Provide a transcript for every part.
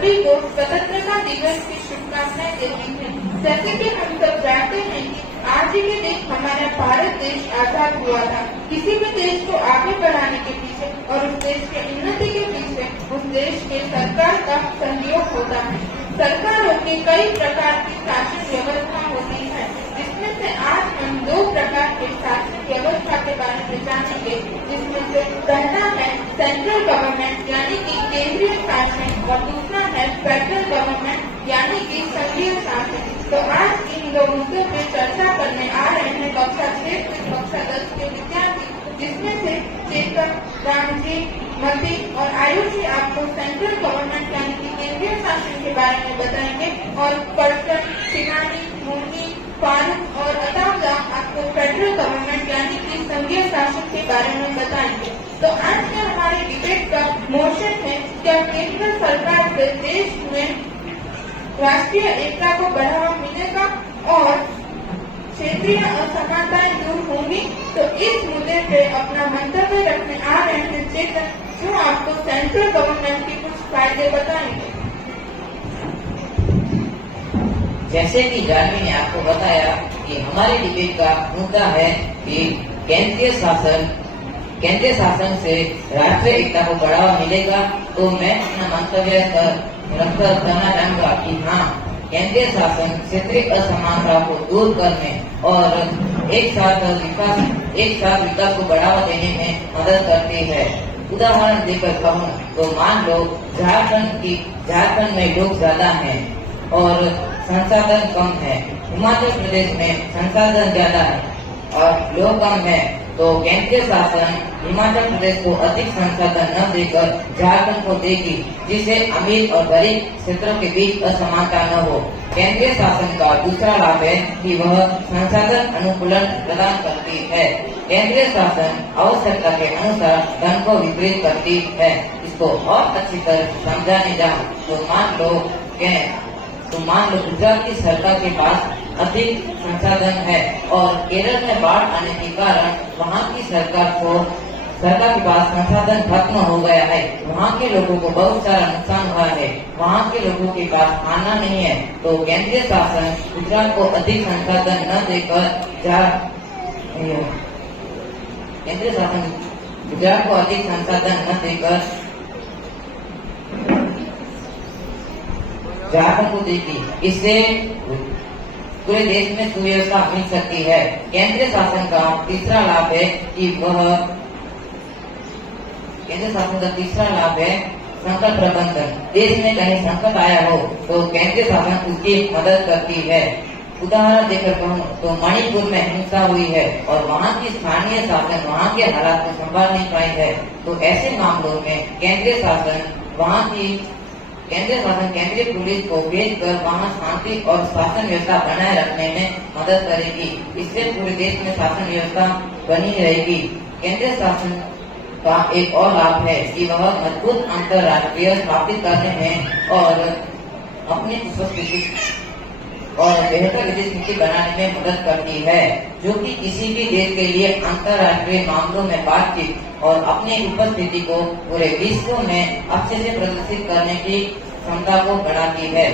सभी को स्वतंत्रता दिवस की शुभकामनाएं देती हूँ। जैसे कि हम सब जानते हैं कि आज ही के दिन हमारा भारत देश आजाद हुआ था। किसी भी देश को आगे बढ़ाने के पीछे और उस देश के उन्नति के पीछे उस देश के सरकार का सहयोग होता है। सरकारों की कई प्रकार की शासन व्यवस्था होती है, जिसमें से आज हम दो प्रकार के शासन व्यवस्था के बारे में जानेंगे। जिसमें से पहला है सेंट्रल गवर्नमेंट यानी कि केंद्रीय शासन और दूसरा है फेडरल गवर्नमेंट यानी कि संघीय शासन। तो आज इन दो मुद्दों पर चर्चा करने आ रहे हैं कक्षा 6 से कक्षा 10 के विद्यार्थी, जिसमें से चेतन, रामजी, मती और आयुषी आपको सेंट्रल गवर्नमेंट यानी कि केंद्रीय शासन के बारे में बताएंगे और पर्सन, शिवानी, मुन्नी, फारूक और अताउल्लाह आपको फेडरल गवर्नमेंट यानी कि संघीय शासन के बारे में बताएंगे। तो आज के हमारे डिबेट का मोशन है, क्या केंद्र सरकार से देश में राष्ट्रीय एकता को बढ़ावा मिलेगा और क्षेत्रीय असमानताएं दूर होंगी। तो इस मुद्दे पे अपना मंतव्य रखने आ रहे हैं चेतन, जो आपको सेंट्रल गवर्नमेंट के कुछ फायदे बताएंगे। जैसे कि जानवी ने आपको बताया कि हमारे डिबेट का मुद्दा है कि केंद्रीय शासन से राष्ट्रीय एकता को बढ़ावा मिलेगा, तो मैं अपना मंतव्य रखकर कहना चाहूँगा कि हाँ, केंद्रीय शासन क्षेत्रीय असमानता को दूर करने और एक साथ विकास को बढ़ावा देने में मदद करती है। उदाहरण देकर कहूँ तो मान लो झारखंड में लोग ज्यादा हैं और संसाधन कम है। हिमाचल प्रदेश में संसाधन ज्यादा है और लोग कम है, तो केंद्रीय शासन हिमाचल प्रदेश को अधिक संसाधन न देकर झारखंड को देगी, जिससे अमीर और गरीब क्षेत्रों के बीच असमानता न हो। केंद्रीय शासन का दूसरा लाभ है कि वह संसाधन अनुकूलन प्रदान करती है। केंद्रीय शासन आवश्यकता के अनुसार धन को वितरित करती है। इसको और अच्छी तरह समझाने जाऊँ तो मान लो गुजरात की सरकार के पास अधिक संसाधन है और केरल में बाढ़ आने के कारण वहाँ की सरकार के पास संसाधन खत्म हो गया है। वहाँ के लोगों को बहुत सारा नुकसान हुआ है। वहाँ के लोगों के पास खाना नहीं है, तो केंद्रीय शासन गुजरात को अधिक संसाधन न देकर झारखंड को देगी। इससे पूरे देश में सुव्यवस्था मिल सकती है। केंद्रीय शासन का तीसरा लाभ है संकट प्रबंधन। देश में कहीं संकट आया हो तो केंद्रीय शासन उसकी मदद करती है। उदाहरण देकर कहूँ तो मणिपुर में हिंसा हुई है और वहाँ की स्थानीय शासन वहाँ के हालात को संभाल नहीं पाई है, तो ऐसे मामलों में केंद्रीय केंद्रीय पुलिस को भेजकर वहाँ शांति और शासन व्यवस्था बनाए रखने में मदद करेगी। इससे पूरे देश में शासन व्यवस्था बनी रहेगी। केंद्रीय शासन का एक और लाभ है कि वह मजबूत अंतर्राष्ट्रीय स्थापित करने में और अपनी उपस्थिति और बेहतर विदेश नीति बनाने में मदद करती है, जो कि किसी भी देश के लिए अंतर्राष्ट्रीय मामलों में बातचीत और अपनी उपस्थिति को पूरे विश्व में अच्छे से प्रदर्शित करने की क्षमता को बढ़ाती है।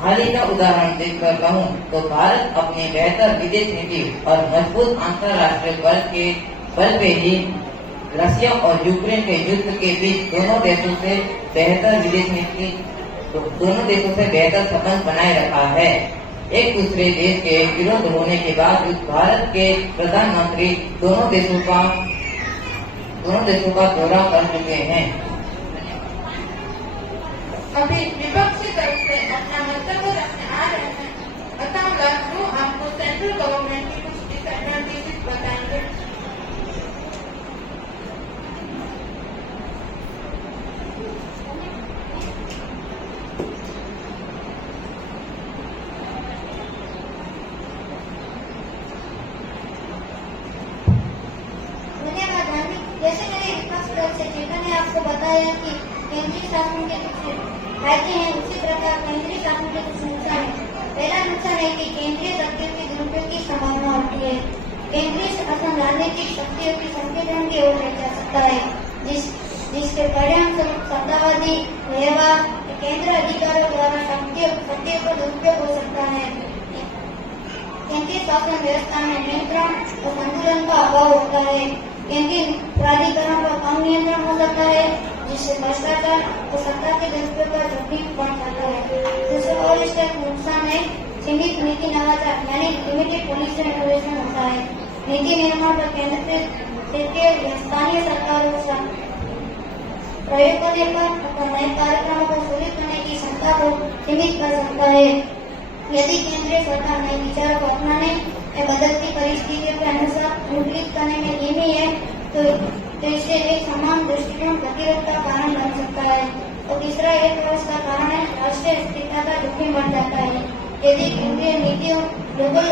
हाल ही का उदाहरण देखकर कहूँ तो भारत अपनी बेहतर विदेश नीति और मजबूत अंतर्राष्ट्रीय बल पे ही रशिया और यूक्रेन के युद्ध के बीच दोनों देशों से बेहतर संबंध बनाए रखा है। एक दूसरे देश के विरोध होने के बाद भारत के प्रधानमंत्री दोनों देशों का दौरा कर चुके हैं। अभी विपक्षी तरफ से अपना मंतव्य रखने आ रहे हैं अताउल्लाह, जो आपको सेंट्रल गवर्नमेंट की कुछ डिसएडवांटेजेस बताएंगे। जैसे मेरे विपक्ष तरफ से चेतन ने आपको बताया कि केंद्रीय शासन के कुछ फायदे हैं, उसी प्रकार केंद्रीय शासन के कुछ नुकसान है। पहला नुकसान है कि केंद्रीय शक्तियों की दुरुपयोग की संभावना होती है। केंद्रीय शासन राजनीतिक शक्तियों की संपीड़न की ओर ले जा सकता है, जिसके परिणाम स्वरूप शब्दावधि, व्यवहार, केंद्र अधिकारियों द्वारा शक्तियों का दुरुपयोग हो सकता है। केंद्रीय शासन व्यवस्था में नियंत्रण और संतुलन का अभाव होता है। केंद्रीय प्राधिकरण पर कम नियंत्रण हो सकता है, जिससे भ्रष्टाचार और सत्ता के दुरुपयोग का जोखिम बढ़ जाता है। दूसरा और इसका नुकसान है सीमित नीति नवाचार यानी लिमिटेड पॉलिसी इनोवेशन होता है। नीति निर्माण पर केंद्रित स्थानीय सरकारों का प्रयोग करने पर नए कार्यक्रमों को शुरू करने की क्षमता को सीमित कर सकता है। यदि केंद्रीय सरकार नए विचारों को अपनाने या बदलती परिस्थितियों के अनुसार अनुकूलित करने में धीमी है तो इससे एक समान दृष्टिकोण प्रतिरोध का कारण बन सकता है। और तीसरा एक व्यवस्था कारण है राष्ट्रीय स्थिरता का जोखिम बढ़ जाता है। यदि केंद्रीय नीतियों ग्लोबल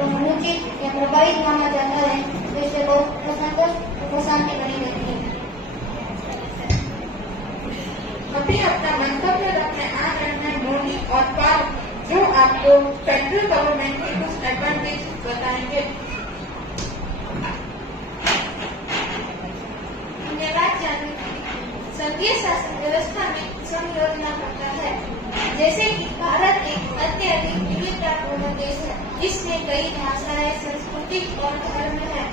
अनुचित या प्रभावित माना जाता है तो इससे बहुत असंतोष और अशांति बनी रहती है। अभी अपना मंतव्य रखने आ रहे हैं मोदी और पार्क, जो आपको फेडरल गवर्नमेंट के कुछ एडवांटेज बताएंगे। धन्यवाद जानू। संघीय शासन व्यवस्था में संयोजना करता है। जैसे कि भारत एक अत्यधिक विविधतापूर्ण देश है, जिसमें कई भाषाएं, संस्कृति और धर्म है।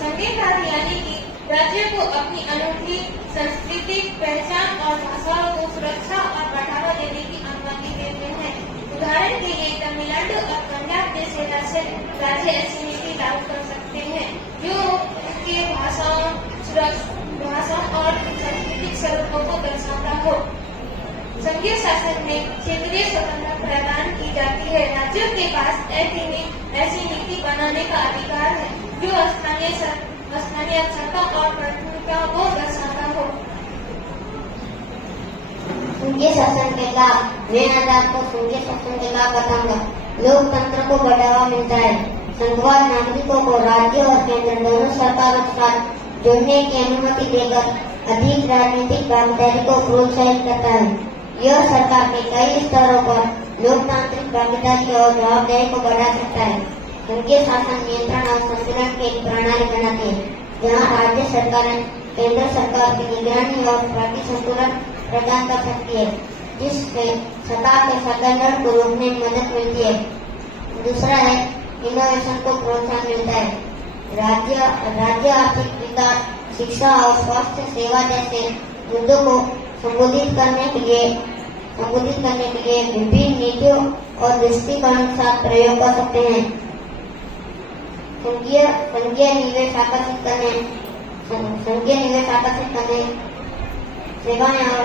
संविधान यानी कि राज्य को अपनी अनूठी सांस्कृतिक पहचान और भाषाओं को सुरक्षा और बढ़ावा देने की अनुमति देते हैं। उदाहरण के लिए तमिलनाडु और पंजाब जैसे राज्य ऐसी नीति लागू कर सकते हैं जो उसके भाषाओं और सांस्कृतिक स्वरूपों को दर्शाता हो। संघीय शासन में क्षेत्रीय स्वतंत्रता प्रदान की जाती है। राज्यों के पास ऐसी नीति बनाने का अधिकार है जो स्थानीय सत्ता और प्राथमिकताओं को दर्शाता हो। संघीय शासन के लाभ। मैं आज आपको संघीय शासन के लाभ बताऊंगा। लोकतंत्र को बढ़ावा मिलता है। संघवाद नागरिकों को राज्य और केंद्र दोनों सरकारों के साथ जुड़ने की अनुमति देकर अधिक राजनीतिक भागीदारी को प्रोत्साहित करता है। यह सरकार के कई स्तरों पर लोकतांत्रिक भागीदारी और जवाबदेही को बढ़ा सकता है। संघीय शासन नियंत्रण और संतुलन की एक प्रणाली बनाती है, जहां राज्य सरकारें केंद्र सरकार की निगरानी और पार्टी संतुलन प्रदान कर सकती है, जिससे सत्ता के संगठन को रोकने में मदद मिलती है। दूसरा है इनोवेशन को प्रोत्साहन मिलता है। राज्य आर्थिक विकास, शिक्षा और स्वास्थ्य सेवा जैसे मुद्दों को संबोधित करने के लिए विभिन्न नीतियों और दृष्टिकोणों के साथ प्रयोग कर सकते हैं। संघीय निवेश आकर्षित करने सेवाएं और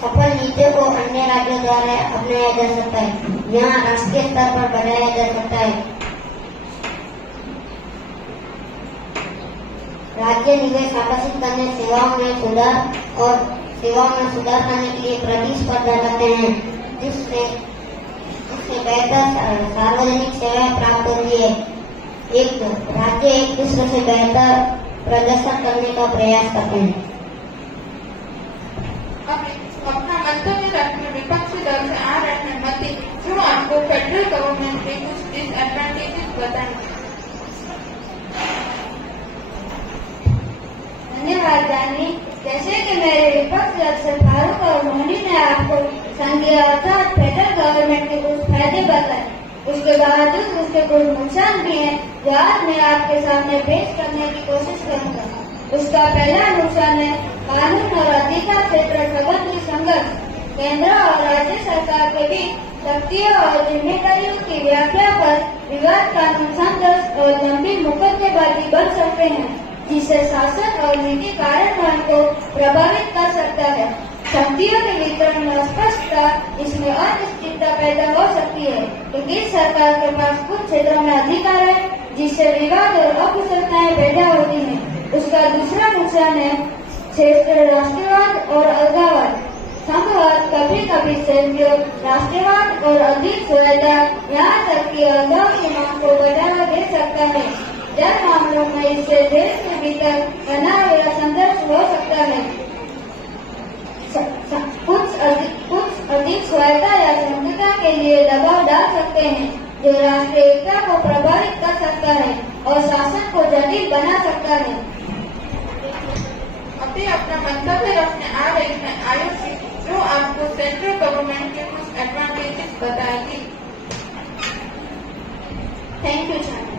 सफल नीतियों को अन्य राज्यों द्वारा अपनाया जा सकता है। यहाँ राष्ट्रीय स्तर पर बढ़ाया जा सकता है। राज्य निवेश आकर्षित करने, सेवाओं में सुधार करने के लिए प्रतिस्पर्धा करते हैं, जिससे बेहतर सार्वजनिक सेवाएं प्राप्त होती है। राज्य एक दूसरे से बेहतर प्रदर्शन करने का प्रयास करते हैं। अपना मंतव्य रखने विपक्षी दल से आ रहे हैं मती, जो आपको फेडरल गवर्नमेंट के कुछ डिसएडवांटेजेस बताएंगे। धन्यवाद जानी। जैसे कि मेरे विपक्ष दल से फारूक और मोहनी ने आपको संघीय अर्थात फेडरल गवर्नमेंट के कुछ फायदे बताए, उसके बावजूद उसके कुछ नुकसान भी हैं, जो आज मैं आपके सामने पेश करने की कोशिश करूंगा। उसका पहला नुकसान है कानून और अधिकार क्षेत्र प्रबंध की संघर्ष। केंद्र और राज्य सरकार के बीच शक्तियों और जिम्मेदारियों की व्याख्या पर विवाद कानून संघर्ष और लंबी मुकदमेबाजी बढ़ सकते हैं, जिससे शासन और नीति कार्यान्वयन को प्रभावित कर सकता है। शक्तियों के वितरण में अस्पष्टता, इसमें अनिश्चितता पैदा हो सकती है, क्योंकि सरकार के पास कुछ क्षेत्रों में अधिकार है, जिससे विवाद और अकुशलताएं पैदा होती हैं। उसका दूसरा नुकसान है क्षेत्र राष्ट्रवाद और अलगाववाद। संघवाद कभी कभी सहयोग, राष्ट्रवाद और अधिक स्वायत्तता, यहाँ तक कि अलगाव की मांग को बढ़ावा दे सकता है। जब मामलों में इससे देश के भीतर तनाव या संघर्ष हो सकता है। सैनिक स्वस्थता या संगठनता के लिए दबाव डाल सकते हैं जो राष्ट्रीय एकता को प्रभावित कर सकता है और शासन को जटिल बना सकता है। अभी अपना मंतव्य रखने आ रही है आयुषी, जो आपको सेंट्रल गवर्नमेंट के कुछ एडवांटेजेस बताएगी। Thank you, Chana.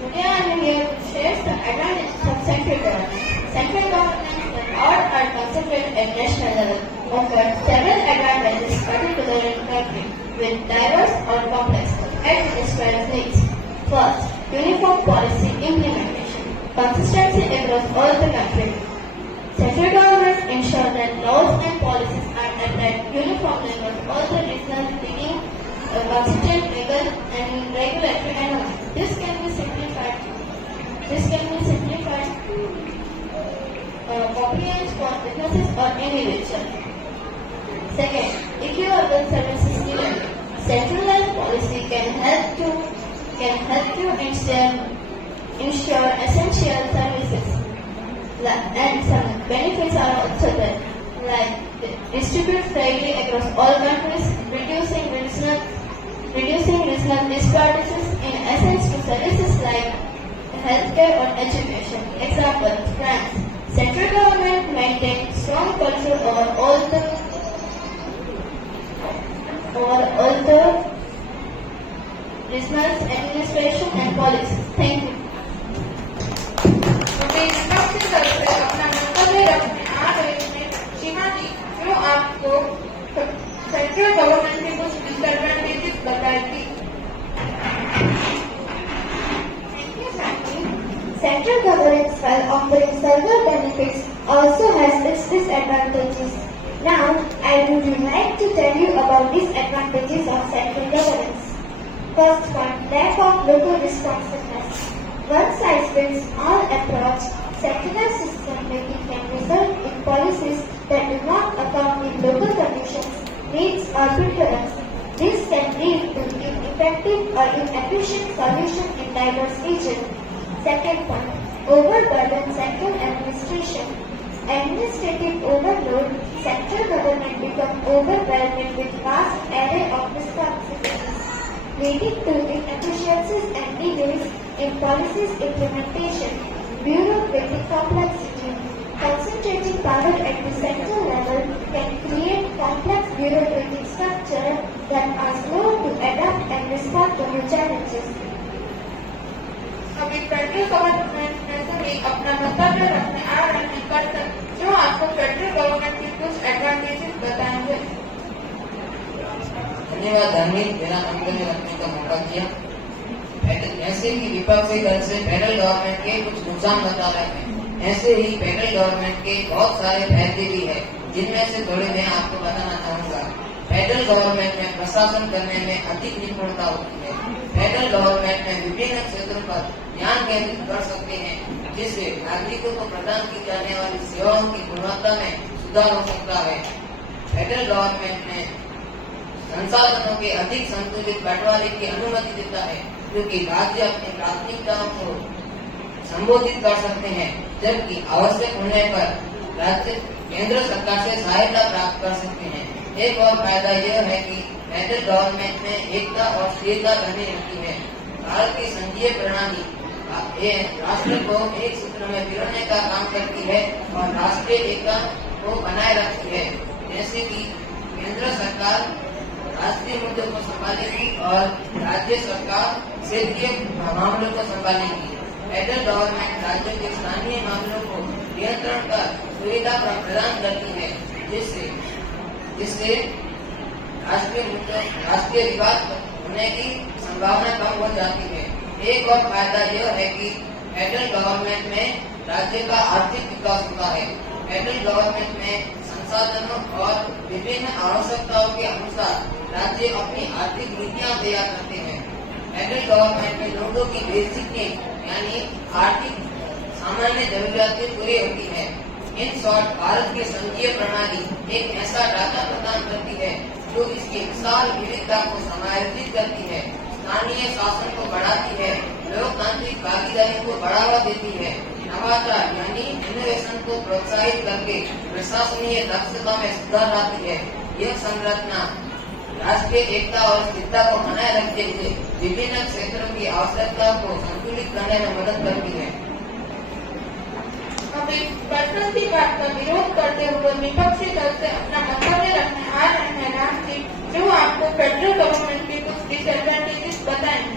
Today I am here to share some advantages of central government. Central government, when all are concentrated at national level, offer several advantages, particularly in country with diverse or complex administrative needs. First, uniform policy implementation, consistency across all the country. Central governments ensure that laws and policies are applied uniformly across all the regional leading consistent legal and regulatory environment. This can be simplified. Compliance for businesses or individuals. Second, equitable services delivery. Centralized policy can help you ensure essential services. And some benefits are also there, like distribute fairly across all countries, reducing regional disparities in access to services like healthcare or education. Example, France. Central government maintains strong control over all the regional administration and policies. Thank you. अभी विपक्ष की तरफ से अपना मंतव्य रखने आ रही है शिवानी, जो आपको सेंट्रल गवर्नमेंट के कुछ डिसएडवांटेजेस बताएगी। Central government, while offering several benefits, also has its disadvantages. Now, I would like to tell you about disadvantages of central governance. First one, lack of local responsiveness. One size fits all approach, centralized system making can result in policies that do not account in local conditions, needs or preference. This can lead to ineffective or inefficient solution in diverse regions. Second point, overburden central administration. Administrative overload, central government becomes overwhelmed with vast array of responsibilities, leading to inefficiencies and delays in policies implementation. Bureaucratic complexity. Concentrating power at the central level can create complex bureaucratic structures that are slow to adapt and respond to new challenges. अभी federal government में से भी अपना मंतव्य रखने आ रहे हैं person, जो आपको फेडरल गवर्नमेंट के कुछ एडवांटेजेस बताएंगे। धन्यवाद धर्मेंद्र, मेरा मंतव्य रखने का मौका दिया। ऐसे ही विपक्षी दल से फेडरल गवर्नमेंट के कुछ नुकसान बता रहे हैं, ऐसे ही फेडरल गवर्नमेंट के बहुत सारे फायदे भी है, जिनमें से थोड़े मैं आपको बताना चाहूँगा। फेडरल गवर्नमेंट में प्रशासन करने में अधिक निपुणता होती है। फेडरल गवर्नमेंट में विभिन्न क्षेत्रों पर ध्यान केंद्रित कर सकते हैं, जिससे नागरिकों को प्रदान की जाने वाली सेवाओं की गुणवत्ता में सुधार हो सकता है। फेडरल गवर्नमेंट में संसाधनों के अधिक संतुलित बंटवारे की अनुमति देता है, क्योंकि राज्य अपनी प्राथमिकताओं को संबोधित कर सकते हैं, जबकि आवश्यक होने पर राज्य केंद्र सरकार से सहायता प्राप्त कर सकते हैं। एक और फायदा यह है कि फेडरल गवर्नमेंट में एकता और स्थिरता बनी रहती है। भारत की संघीय प्रणाली राष्ट्र को एक सूत्र में पिरोने का काम करती है और राष्ट्रीय एकता को बनाए रखती है। जैसे कि केंद्र सरकार राष्ट्रीय मुद्दों को संभालेगी और राज्य सरकार क्षेत्रीय मामलों को संभालेगी। फेडरल गवर्नमेंट राज्यों के स्थानीय मामलों को नियंत्रण कर सुविधा प्रदान करती है, जिससे राष्ट्रीय विवाद होने की संभावना कम हो जाती है। एक और फायदा यह है कि फेडरल गवर्नमेंट में राज्य का आर्थिक विकास होता है। फेडरल गवर्नमेंट में संसाधनों और विभिन्न आवश्यकताओं के अनुसार राज्य अपनी आर्थिक नीतियाँ तैयार करते हैं। फेडरल गवर्नमेंट में लोगों की बेसिक नीड यानी आर्थिक सामान्य जरूरियातें पूरी होती है। इन शॉर्ट, भारत की संघीय प्रणाली एक ऐसा ढांचा प्रदान करती है जो इसकी विशाल विविधता को समायोजित करती है, स्थानीय शासन को बढ़ाती है, लोकतांत्रिक भागीदारी को बढ़ावा देती है, नवाचार यानी इनोवेशन को प्रोत्साहित करके प्रशासनीय दक्षता में सुधार लाती है, यह संरचना राष्ट्रीय एकता और स्थिरता को बनाए रखते हुए विभिन्न क्षेत्रों की आवश्यकता को संतुलित करने में मदद करती है। अब इस पर्सनल की बात का विरोध करते हुए विपक्षी दल से अपना मंतव्य रखने आ रहे हैं राम जी, जो आपको फेडरल गवर्नमेंट के कुछ डिसएडवांटेजेस बताएंगे।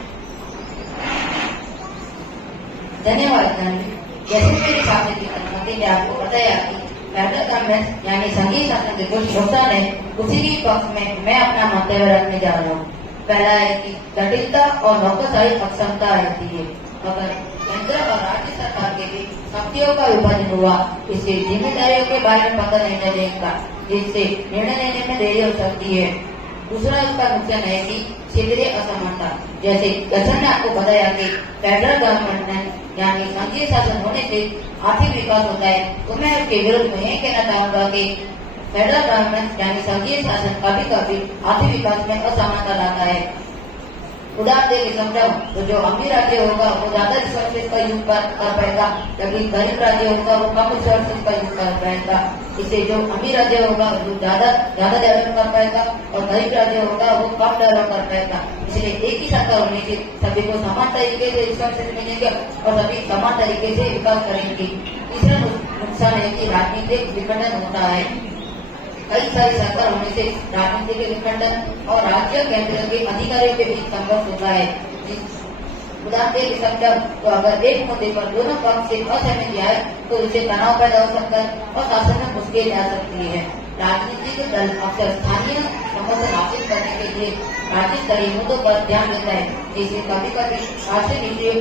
धन्यवाद गांधी। जैसे मेरे सामने की अनुमति ने आपको बताया कि फेडरल गवर्नमेंट यानी संघीय शासन के कुछ नुकसान है, उसी के पक्ष में मैं अपना मंतव्य रखने जा रहा हूँ। पहला है कि जटिलता और नौकरशाही अक्षमता रहती है। अगर केंद्र और राज्य सरकार के बीच शक्तियों का विभाजन हुआ, इससे जिम्मेदारियों के बारे में पता नहीं चलेगा, जिससे निर्णय लेने में देरी हो सकती है। दूसरा इसका नुकसान है कि क्षेत्रीय असमानता। जैसे गठन ने आपको बताया कि फेडरल गवर्नमेंट यानी संघीय शासन होने से आर्थिक विकास होता है, तो मैं उसके विरुद्ध में यह कहना चाहूंगा कि फेडरल गवर्नमेंट यानी संघीय शासन कभी कभी आर्थिक विकास में असमानता लाता है। उदाहरण के समझाऊं तो जो अमीर राज्य होगा वो ज्यादा रिसोर्सेज का यूज कर पाएगा, जबकि गरीब राज्य होगा वो कम रिसोर्सेज का यूज कर पाएगा। इससे जो अमीर राज्य होगा वो ज्यादा डेवलप कर पाएगा और गरीब राज्य होगा वो कम डेवलप कर पाएगा। इसलिए एक ही सरकार होने से सभी को समान तरीके से रिसोर्सेज मिलेंगे और सभी समान तरीके से विकास करेंगे। तीसरा नुकसान है कि राजनीतिक विखंडन होता है। कई सारी सरकार होने से राजनीतिक विखंडन और राज्य केंद्र के अधिकारियों के बीच संघर्ष होता है। उदाहरण के समझा तो अगर एक मुद्दे पर दोनों पक्ष से असहमति आए तो इससे तनाव पैदा हो सकता है और शासन में मुश्किल आ सकती है। राजनीतिक दल अक्सर स्थानीय समर्थन हासिल करने के लिए राज्य स्तरीय मुद्दों पर ध्यान देता है, जिससे कभी कभी राष्ट्रीय नीतियों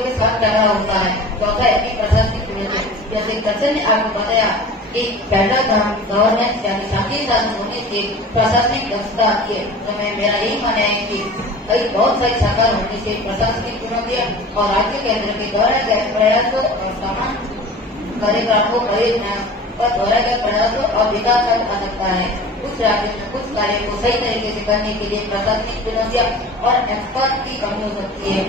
के साथ लगा होता है। चौथा है कि प्रशासनिक चुनौती। जैसे दर्शन ने आपको बताया कि फेडरल गवर्नमेंट यानी संघीय शासन होने से प्रशासनिक दक्षता आती है, तो मेरा यही मानना है कि बहुत सारी सरकार होने से प्रशासनिक चुनौतियां और राज्य केंद्र के द्वारा गए प्रयासों और समान कार्यक्रमों पर द्वारा गए प्रयासों और विकास आ सकता है। उस राज्य में कुछ कार्य को सही तरीके से करने के लिए प्रशासनिक चुनौतियां और एक्सपर्ट की कमी हो सकती है,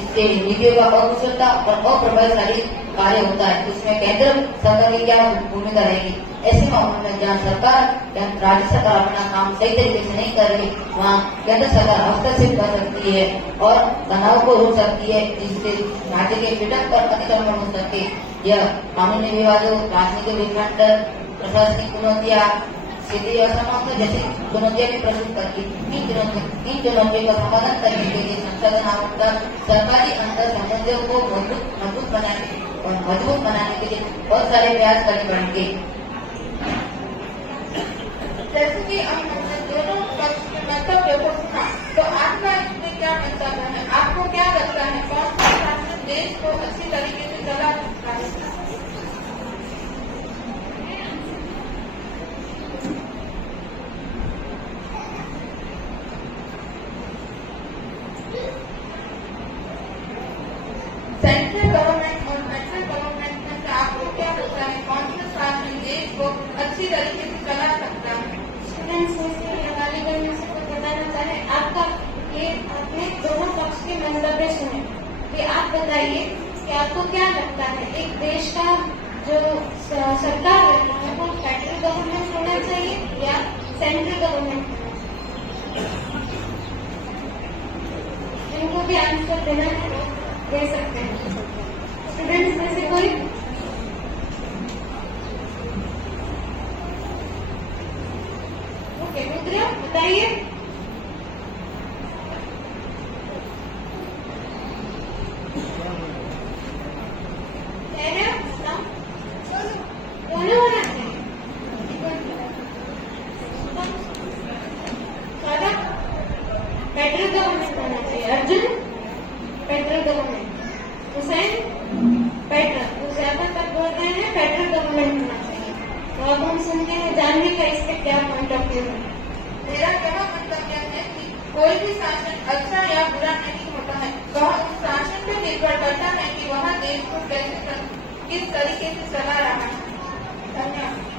इससे नीतियों का अकुशलता और अप्रभावशाली कार्य होता है। इसमें केंद्र सरकार की क्या भूमिका रहेगी? ऐसे मामलों में जहाँ सरकार या राज्य सरकार अपना काम सही तरीके से नहीं कर रही, वहाँ केंद्र सरकार हस्तक्षेप कर सकती है और तनाव को रोक सकती है, जिससे राज्य के फ्रीडम पर अतिक्रमण हो सके। यह कानूनी विवादों, राजनीतिक विखंडन, प्रशासनिक चुनौतियाँ, क्षेत्रीय असमानता जैसी चुनौतियां भी प्रस्तुत करती। इन चुनौतियों का समाधान करने के लिए संशोधन आवश्यकता सरकारी अंतर संबंधों को मजबूत बनाने के लिए बहुत सारे प्रयास करने पड़ेंगे। जैसे कि हमने दोनों पक्ष के मंतव्य को सुना, तो आपका इसमें क्या मंतव्य है? आपको क्या लगता है कौन सा शासन देश को अच्छी तरीके से चला सकता है? सेंट्रल गवर्नमेंट और सेंट्रल गवर्नमेंट में से आपको क्या लगता है कौन सा शासन देश को अच्छी तरीके से चला सकता है? स्टूडेंट्स में ये गाली करने से कुछ बताना चाहे आपका ये आपने दोनों पक्ष के मंतव्य सुने, कि आप बताइए कि आपको क्या लगता है एक देश का जो सरकार रहता है वो फेडरल गवर्नमेंट होना चाहिए या सेंट्रल गवर्नमेंट? इनको भी आंसर देना दे सकते हैं स्टूडेंट्स में से कोई? ओके, रुद्र बताइए। दोनों होना चाहिए। फेडरल गवर्नमेंट होना चाहिए। Arjun federal government, Hussain federal, तो ज्यादातर बोल रहे हैं फेडरल गवर्नमेंट होना चाहिए। तो अब हम सुनते हैं जानवी का इसके क्या पॉइंट ऑफ व्यू है। मेरा यह मंतव्य है कि कोई भी शासन अच्छा या बुरा नहीं होता है, तो उस शासन पर निर्भर करता है कि वह देश को किस तरीके से चला रहा है। धन्यवाद।